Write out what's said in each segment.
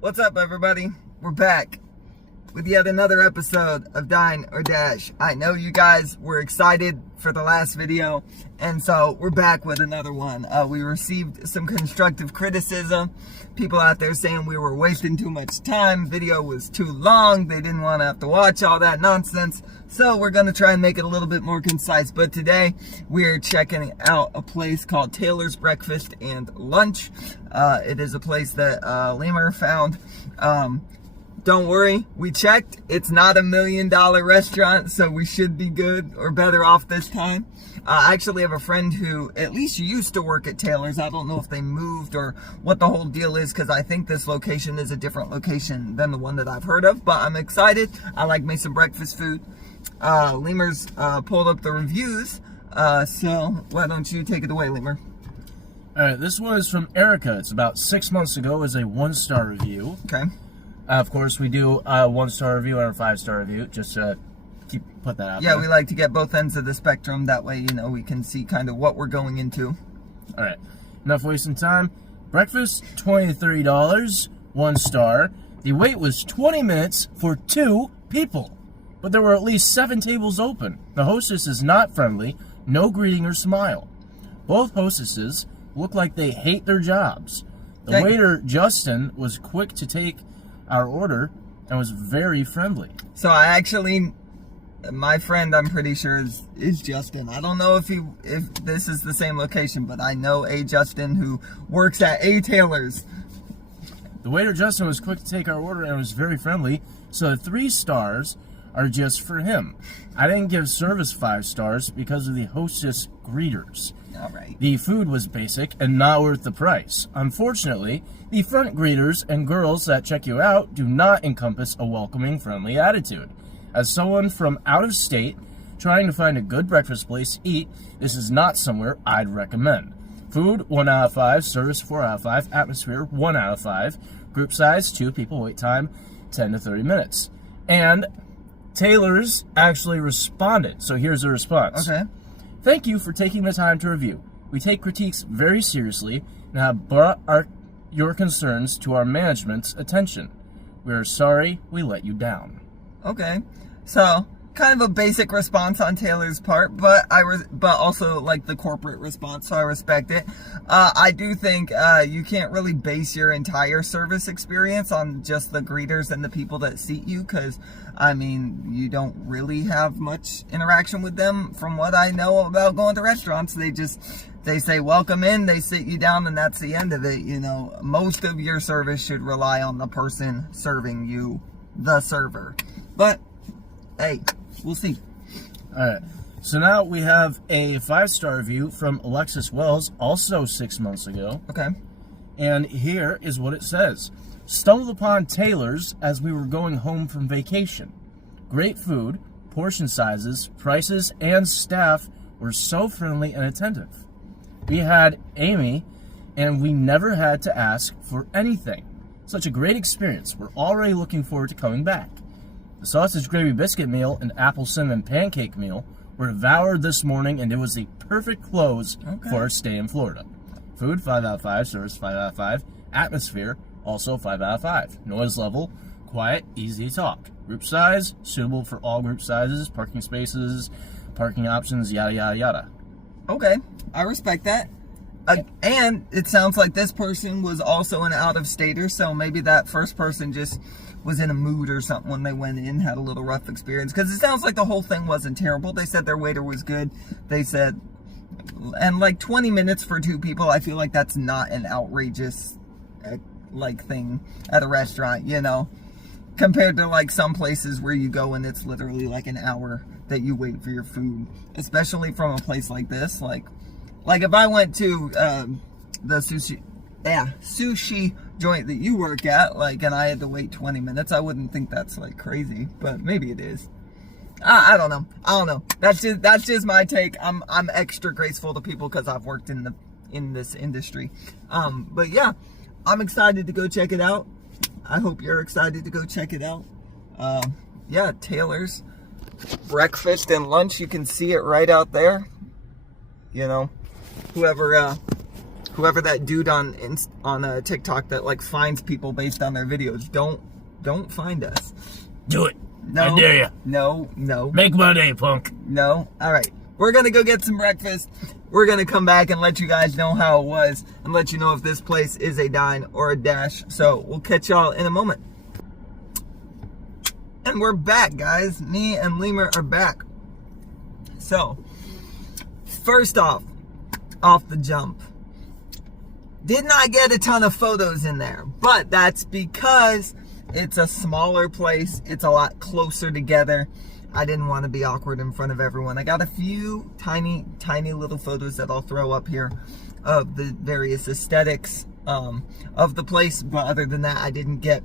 What's up, everybody? We're back with yet another episode of Dine or Dash. I know you guys were excited for the last video, and so we're back with another one. We received some constructive criticism. People out there saying we were wasting too much time, video was too long, they didn't want to have to watch all that nonsense. So we're going to try and make it a little bit more concise. But today we're checking out a place called Taylor's Breakfast and Lunch. It is a place that Lemur found. Don't worry, we checked. It's not $1 million restaurant, so we should be good or better off this time. I actually have a friend who at least used to work at Taylor's. I don't know if they moved or what the whole deal is, because I think this location is a different location than the one that I've heard of. But I'm excited. I like me some breakfast food. Lemur's pulled up the reviews, so why don't you take it away, Lemur? Alright, this one is from Erica. It's about 6 months ago. It was a 1-star review. Okay. Of course, we do a 1-star review and a 5-star review. Just put that out there. Yeah, we like to get both ends of the spectrum. That way, you know, we can see kind of what we're going into. Alright, enough wasting time. Breakfast, $20 to $30, 1 star. The wait was 20 minutes for 2 people. But there were at least 7 tables open. The hostess is not friendly, no greeting or smile. Both hostesses look like they hate their jobs. The waiter, Justin, was quick to take our order and was very friendly. So I actually, my friend, I'm pretty sure is Justin. I don't know if this is the same location, but I know a Justin who works at a Taylor's. The waiter, Justin, was quick to take our order and was very friendly, so the 3 stars are just for him. I didn't give service 5 stars because of the hostess greeters. All right. The food was basic and not worth the price. Unfortunately, the front greeters and girls that check you out do not encompass a welcoming, friendly attitude. As someone from out of state trying to find a good breakfast place to eat, this is not somewhere I'd recommend. Food, 1 out of 5. Service, 4 out of 5. Atmosphere, 1 out of 5. Group size, 2 people. Wait time, 10 to 30 minutes. And Taylor's actually responded. So here's the response. Okay. Thank you for taking the time to review. We take critiques very seriously and have brought your concerns to our management's attention. We are sorry we let you down. Okay. So kind of a basic response on Taylor's part, but also like the corporate response, so I respect it. I do think you can't really base your entire service experience on just the greeters and the people that seat you, because I mean, you don't really have much interaction with them. From what I know about going to restaurants, they say welcome in, they sit you down, and that's the end of it. You know, most of your service should rely on the person serving you, the server. But hey, we'll see. Alright, so now we have a 5-star review from Alexis Wells, also 6 months ago. Okay. And here is what it says. Stumbled upon Taylor's as we were going home from vacation. Great food, portion sizes, prices, and staff were so friendly and attentive. We had Amy, and we never had to ask for anything. Such a great experience. We're already looking forward to coming back. The sausage gravy biscuit meal and apple cinnamon pancake meal were devoured this morning, and it was the perfect close for our stay in Florida. Food, 5 out of 5. Service, 5 out of 5. Atmosphere, also 5 out of 5. Noise level, quiet, easy to talk. Group size, suitable for all group sizes. Parking spaces, parking options, yada, yada, yada. Okay, I respect that. And it sounds like this person was also an out-of-stater, so maybe that first person just was in a mood or something when they went in, had a little rough experience. Because it sounds like the whole thing wasn't terrible. They said their waiter was good. They said, and like 20 minutes for 2 people, I feel like that's not an outrageous like thing at a restaurant, you know, compared to like some places where you go and it's literally like an hour that you wait for your food, especially from a place like this. Like if I went to the sushi joint that you work at, like, and I had to wait 20 minutes, I wouldn't think that's like crazy, but maybe it is. I don't know. That's just my take. I'm extra graceful to people because I've worked in this industry. But yeah, I'm excited to go check it out. I hope you're excited to go check it out. Yeah, Taylor's Breakfast and Lunch. You can see it right out there. You know, whoever whoever that dude on TikTok that like finds people based on their videos, don't find us. Do it. No, I dare you. No. Make my day, punk. No. All right. We're going to go get some breakfast. We're going to come back and let you guys know how it was and let you know if this place is a dine or a dash. So we'll catch y'all in a moment. And we're back, guys. Me and Lemur are back. So, first off the jump, did not get a ton of photos in there, but that's because it's a smaller place. It's a lot closer together. I didn't want to be awkward in front of everyone. I got a few tiny little photos that I'll throw up here of the various aesthetics of the place, but other than that, I didn't get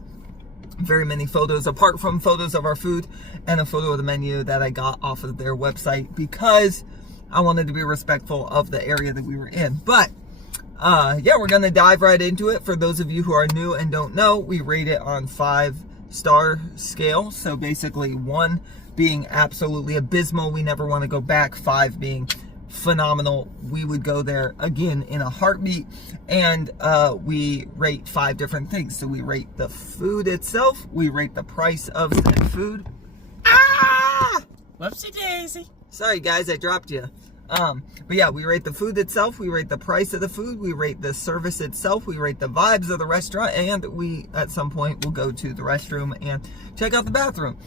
very many photos apart from photos of our food and a photo of the menu that I got off of their website because I wanted to be respectful of the area that we were in. But yeah, we're gonna dive right into it. For those of you who are new and don't know, we rate it on 5-star scale. So basically 1 being absolutely abysmal, we never want to go back, 5 being phenomenal, we would go there again in a heartbeat. And we rate 5 different things. So we rate the food itself, we rate the price of the food. Whoopsie daisy. Sorry guys, I dropped you. But yeah, we rate the food itself, we rate the price of the food, we rate the service itself, we rate the vibes of the restaurant, and we, at some point, will go to the restroom and check out the bathroom.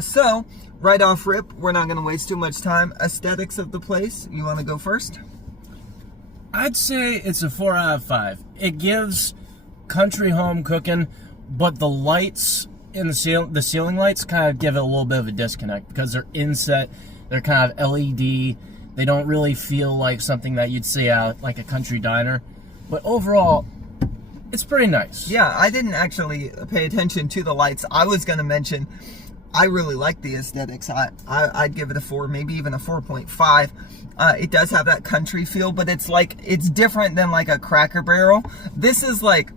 So, right off rip, we're not going to waste too much time. Aesthetics of the place, you want to go first? I'd say it's a 4 out of 5. It gives country home cooking, but the lights in the ceiling lights kind of give it a little bit of a disconnect because they're inset, they're kind of LED. They don't really feel like something that you'd see out like a country diner. But overall, it's pretty nice. Yeah, I didn't actually pay attention to the lights. I was going to mention, I really like the aesthetics. I'd give it a 4, maybe even a 4.5. It does have that country feel, but it's different than like a Cracker Barrel. This is like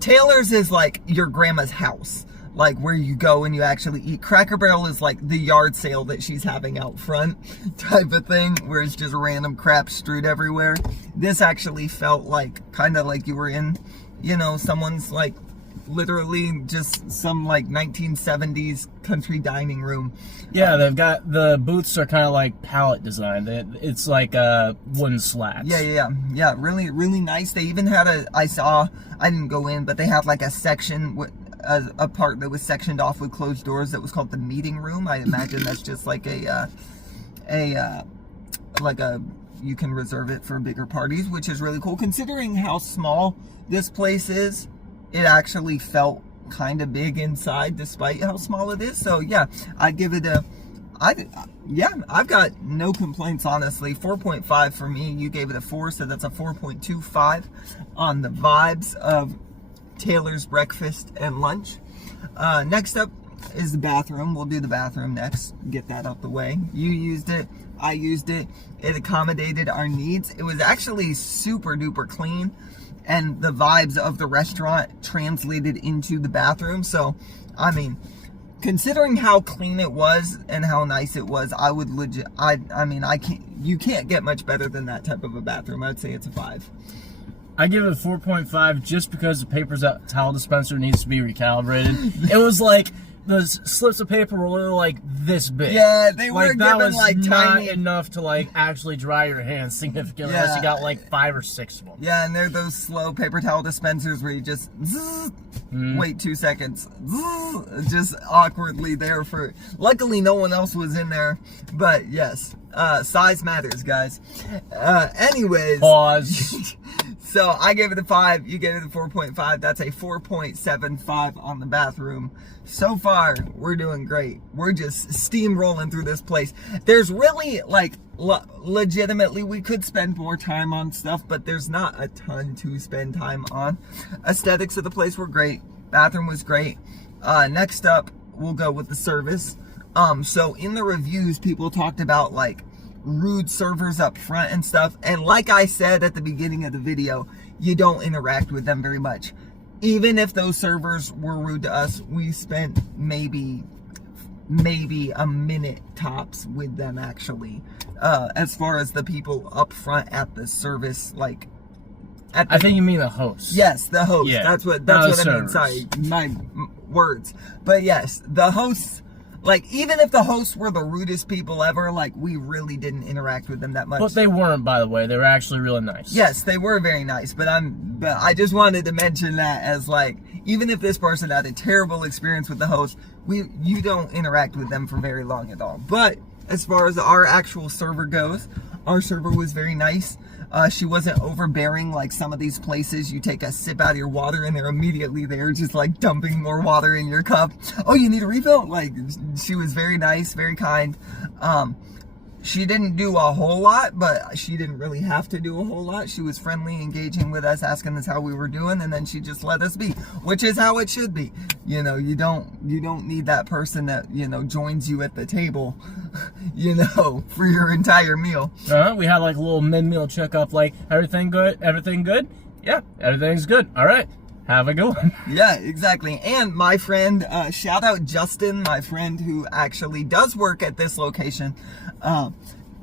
Taylor's is like your grandma's house. Like where you go and you actually eat. Cracker Barrel is like the yard sale that she's having out front type of thing, where it's just random crap strewed everywhere. This actually felt like kind of like you were in, you know, someone's like literally just some like 1970s country dining room. Yeah, they've got the booths are kind of like pallet design. It's like wooden slats. Yeah. Really nice. They even had I didn't go in, but they had like a section with a part that was sectioned off with closed doors that was called the meeting room. I imagine that's just like you can reserve it for bigger parties, which is really cool. Considering how small this place is, it actually felt kind of big inside despite how small it is. So yeah, I'd give it I've got no complaints, honestly. 4.5 for me. You gave it a 4, so that's a 4.25 on the vibes of Taylor's breakfast and lunch. Next up is the bathroom. We'll do the bathroom next. Get that out the way. You used it. I used it. It accommodated our needs. It was actually super duper clean, and the vibes of the restaurant translated into the bathroom. So, I mean, considering how clean it was and how nice it was, I would legit. You can't get much better than that type of a bathroom. I'd say it's a 5. I give it a 4.5 just because the paper towel dispenser needs to be recalibrated. It was like the slips of paper were literally like this big. Yeah, they were like, that given was like not tiny enough to like actually dry your hands significantly unless you got like 5 or 6 of them. Yeah, and they're those slow paper towel dispensers where you just wait 2 seconds, just awkwardly there for. Luckily, no one else was in there, but yes, size matters, guys. Anyways, Pause. So I gave it a 5, you gave it a 4.5. That's a 4.75 on the bathroom. So far, we're doing great. We're just steamrolling through this place. There's really, like, legitimately, we could spend more time on stuff, but there's not a ton to spend time on. Aesthetics of the place were great. Bathroom was great. Next up, we'll go with the service. So in the reviews, people talked about, like, rude servers up front and stuff, and like I said at the beginning of the video, you don't interact with them very much. Even if those servers were rude to us, we spent maybe a minute tops with them, actually, as far as the people up front at the service, like, I think you mean the host. Yes, the host. Yeah, That's what not I the mean. servers. Sorry, my words. But yes, the hosts. Like, even if the hosts were the rudest people ever, like, we really didn't interact with them that much. But they weren't, by the way. They were actually really nice. Yes, they were very nice. But I just wanted to mention that as, like, even if this person had a terrible experience with the host, you don't interact with them for very long at all. But as far as our actual server goes, our server was very nice. She wasn't overbearing like some of these places. You take a sip out of your water and they're immediately there just like dumping more water in your cup. Oh, you need a refill? Like, she was very nice, very kind. She didn't do a whole lot, but she didn't really have to do a whole lot. She was friendly, engaging with us, asking us how we were doing, and then she just let us be, which is how it should be. You know, you don't need that person that, you know, joins you at the table, you know, for your entire meal. We had like a little mid-meal checkup, like, everything good? Everything good? Yeah, everything's good. All right. Have a good one. Yeah, exactly. And my friend, shout out Justin, my friend who actually does work at this location.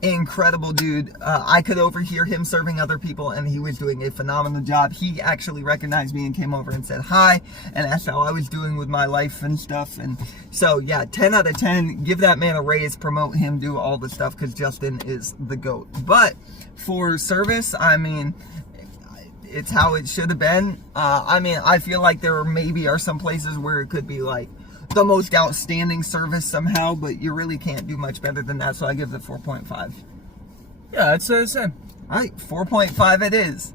Incredible dude. I could overhear him serving other people and he was doing a phenomenal job. He actually recognized me and came over and said hi and asked how I was doing with my life and stuff. And so yeah, 10 out of 10. Give that man a raise, promote him, do all the stuff because Justin is the GOAT. But for service, I mean, it's how it should have been. I mean, I feel like there maybe are some places where it could be like the most outstanding service somehow, but you really can't do much better than that, so I give it 4.5. Yeah, I'd say the same. All right, 4.5 it is.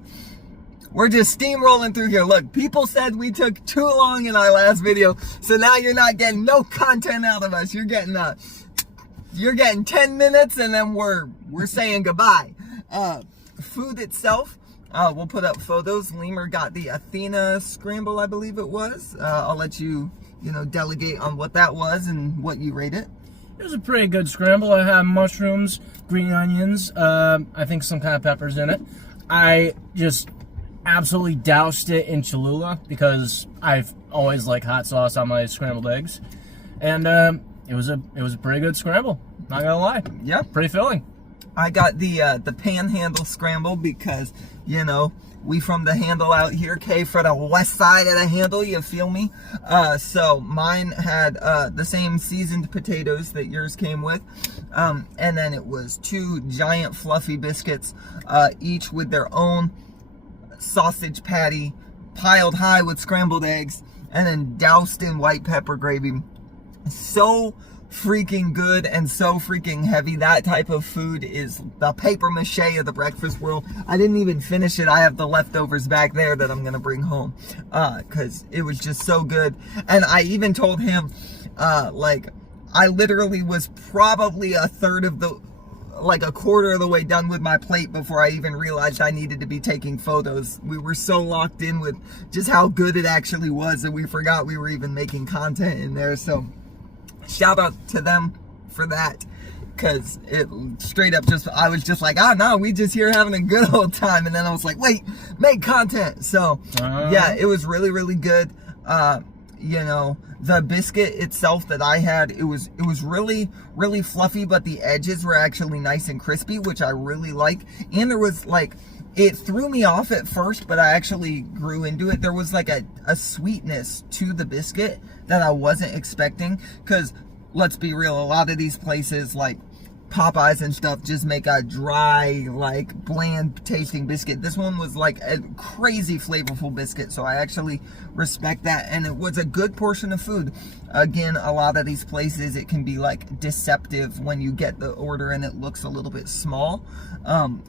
We're just steamrolling through here. Look, people said we took too long in our last video, so now you're not getting no content out of us. You're getting 10 minutes, and then we're saying goodbye. Food itself, we'll put up photos. Lemur got the Athena scramble, I believe it was. I'll let you delegate on what that was and what you rate it. It was a pretty good scramble. I had mushrooms, green onions, I think some kind of peppers in it. I just absolutely doused it in Cholula because I've always liked hot sauce on my scrambled eggs. And it was a pretty good scramble, not gonna lie. Yeah. Pretty filling. I got the Panhandle scramble because, we from the handle out here, okay, for the west side of the handle, you feel me? So mine had the same seasoned potatoes that yours came with. And then it was 2 giant fluffy biscuits, each with their own sausage patty, piled high with scrambled eggs, and then doused in white pepper gravy. So freaking good and so freaking heavy. That type of food is the paper mache of the breakfast world. I didn't even finish it. I have the leftovers back there that I'm gonna bring home because it was just so good. And I even told him like I literally was probably a quarter of the way done with my plate before I even realized I needed to be taking photos. We were so locked in with just how good it actually was that we forgot we were even making content in there. So shout out to them for that, because it straight up I was just like, no, we just here having a good old time. And then I was like, wait, make content. So yeah, it was really, really good. The biscuit itself that I had, it was really, really fluffy, but the edges were actually nice and crispy, which I really like. And there was it threw me off at first, but I actually grew into it. There was like a sweetness to the biscuit that I wasn't expecting, because let's be real, a lot of these places like Popeyes and stuff just make a dry, bland tasting biscuit. This one was like a crazy flavorful biscuit, so I actually respect that, and it was a good portion of food. Again, a lot of these places, it can be deceptive when you get the order and it looks a little bit small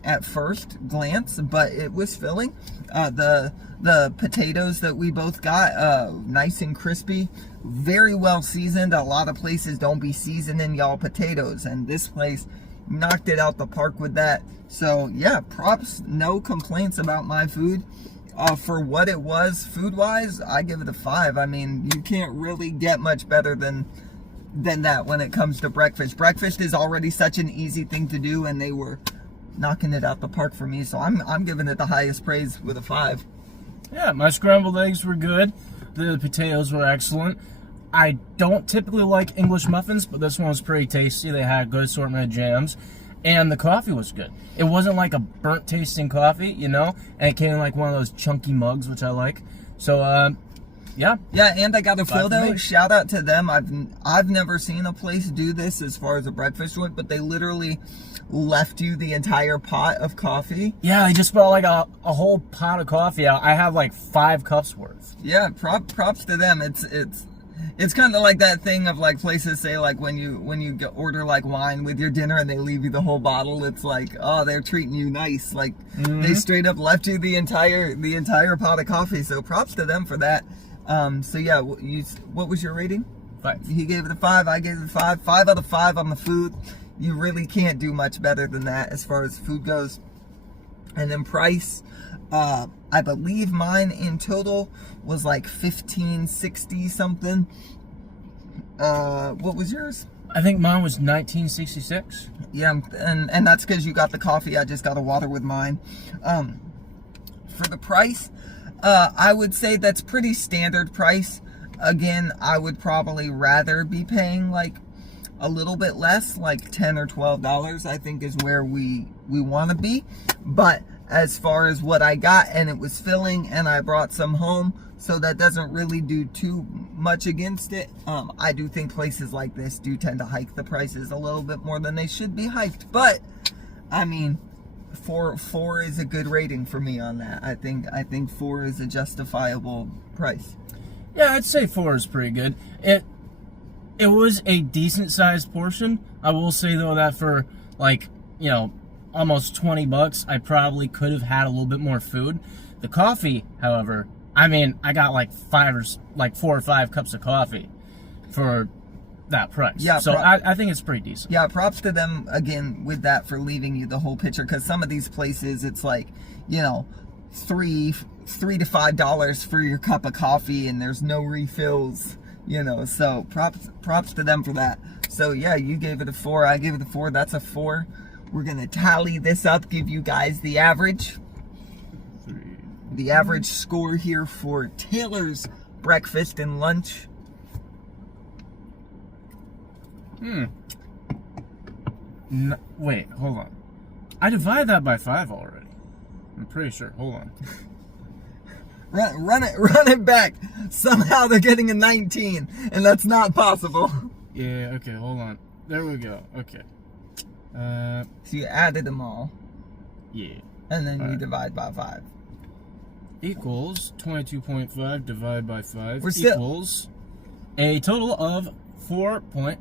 at first glance, but it was filling. The potatoes that we both got, nice and crispy, very well seasoned. A lot of places don't be seasoning y'all potatoes, and this place knocked it out the park with that. So yeah, props, no complaints about my food. For what it was food-wise, I give it a 5. I mean, you can't really get much better than that when it comes to breakfast. Breakfast is already such an easy thing to do, and they were knocking it out the park for me. So I'm giving it the highest praise with a 5. Yeah, my scrambled eggs were good. The potatoes were excellent. I don't typically like English muffins, but this one was pretty tasty. They had a good assortment of jams. And the coffee was good. It wasn't like a burnt tasting coffee, you know? And it came in like one of those chunky mugs, which I like. So, yeah. Yeah, and I got a Glad for photo. me. Shout out to them. I've never seen a place do this as far as a breakfast joint, but they literally left you the entire pot of coffee. Yeah, they just brought like a whole pot of coffee out. I have like 5 cups worth. Yeah, props to them. It's kind of like that thing of like places say like when you order like wine with your dinner and they leave you the whole bottle. It's like, oh, they're treating you nice. Like they straight up left you the entire pot of coffee. So props to them for that. So yeah, what was your rating? 5. He gave it a 5. I gave it a 5. 5 out of 5 on the food. You really can't do much better than that as far as food goes. And then price, I believe mine in total was like $15.60 something. What was yours? I think mine was $19.66. Yeah, and that's because you got the coffee. I just got a water with mine. For the price, I would say that's pretty standard price. Again, I would probably rather be paying like a little bit less, like $10 or $12, I think is where we want to be. But as far as what I got, and it was filling, and I brought some home, so that doesn't really do too much against it. I do think places like this do tend to hike the prices a little bit more than they should be hiked. But I mean, four is a good rating for me on that. I think 4 is a justifiable price. Yeah, I'd say 4 is pretty good. It was a decent sized portion. I will say though that for like, you know, almost $20, I probably could have had a little bit more food. The coffee, however, I mean, I got like 4 or 5 cups of coffee for that price. Yeah, so I think it's pretty decent. Yeah, props to them again with that for leaving you the whole pitcher, because some of these places it's like, you know, $3 to $5 for your cup of coffee and there's no refills, you know. So props to them for that. So yeah, you gave it a 4, I gave it a 4. That's a 4. We're gonna tally this up, give you guys the average. The average score here for Taylor's breakfast and lunch. Wait, hold on. I divided that by 5 already. I'm pretty sure. Hold on. Run it back. Somehow they're getting a 19, and that's not possible. Yeah, okay, hold on. There we go. Okay. So you added them all. Yeah. And then you divide by 5. Equals 22.5 divided by 5 equals a total of 4.5.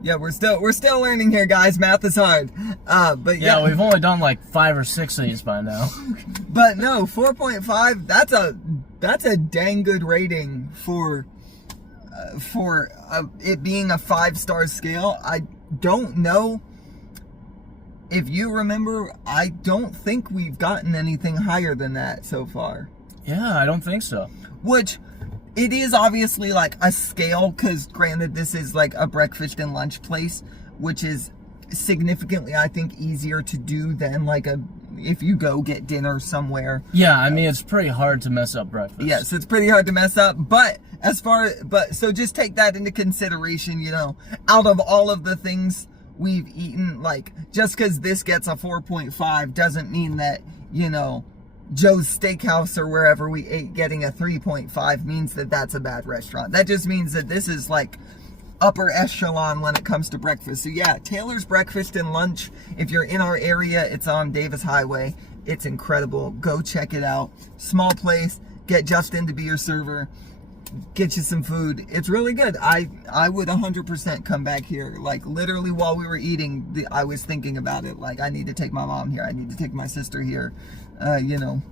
Yeah, we're still learning here, guys. Math is hard. But yeah, we've only done like 5 or 6 of these by now. But no, 4.5. That's a dang good rating for it being a 5-star scale. I don't know if you remember. I don't think we've gotten anything higher than that so far. Yeah, I don't think so. Which, it is obviously like a scale, because granted this is like a breakfast and lunch place, which is significantly, I think, easier to do than like if you go get dinner somewhere. Yeah, I mean, it's pretty hard to mess up breakfast. Yes, it's pretty hard to mess up, but so just take that into consideration, you know, out of all of the things we've eaten, like, just because this gets a 4.5 doesn't mean that, you know, Joe's Steakhouse or wherever we ate getting a 3.5 means that that's a bad restaurant. That just means that this is like upper echelon when it comes to breakfast. So yeah, Taylor's breakfast and lunch, if you're in our area, it's on Davis Highway. It's incredible. Go check it out. Small place. Get Justin to be your server. Get you some food. It's really good. I would 100% come back here. Like, literally while we were eating, I was thinking about it. Like, I need to take my mom here. I need to take my sister here. You know,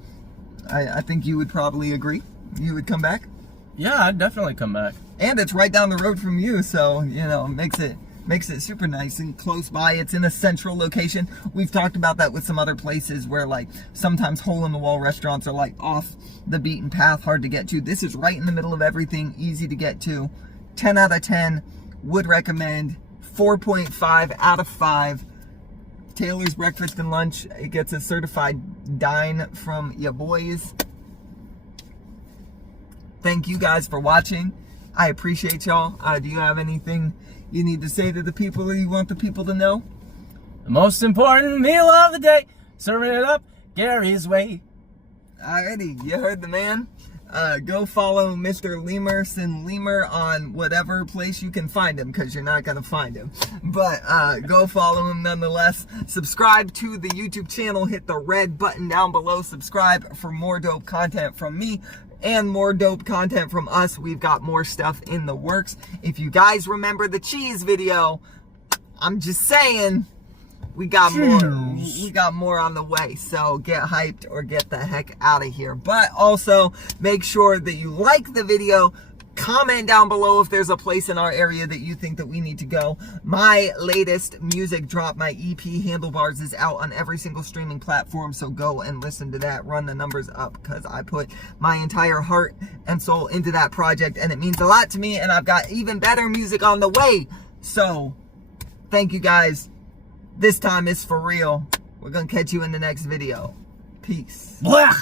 I think you would probably agree. You would come back? Yeah, I'd definitely come back. And it's right down the road from you, so, you know, it makes it super nice and close by. It's in a central location. We've talked about that with some other places where, like, sometimes hole-in-the-wall restaurants are, like, off the beaten path, hard to get to. This is right in the middle of everything, easy to get to. 10 out of 10, would recommend. 4.5 out of 5. Taylor's breakfast and lunch. It gets a certified dine from ya boys. Thank you guys for watching. I appreciate y'all. Do you have anything you need to say to the people, or you want the people to know? The most important meal of the day. Serving it up Gary's way. Alrighty, you heard the man. Go follow Mr. Lemur on whatever place you can find him, because you're not going to find him. But go follow him nonetheless. Subscribe to the YouTube channel. Hit the red button down below. Subscribe for more dope content from me and more dope content from us. We've got more stuff in the works. If you guys remember the cheese video, I'm just saying, we got more on the way. So get hyped or get the heck out of here. But also make sure that you like the video. Comment down below if there's a place in our area that you think that we need to go. My latest music drop, my EP Handlebars, is out on every single streaming platform. So go and listen to that. Run the numbers up, because I put my entire heart and soul into that project, and it means a lot to me, and I've got even better music on the way. So thank you guys. This time it's for real. We're gonna catch you in the next video. Peace. Blah.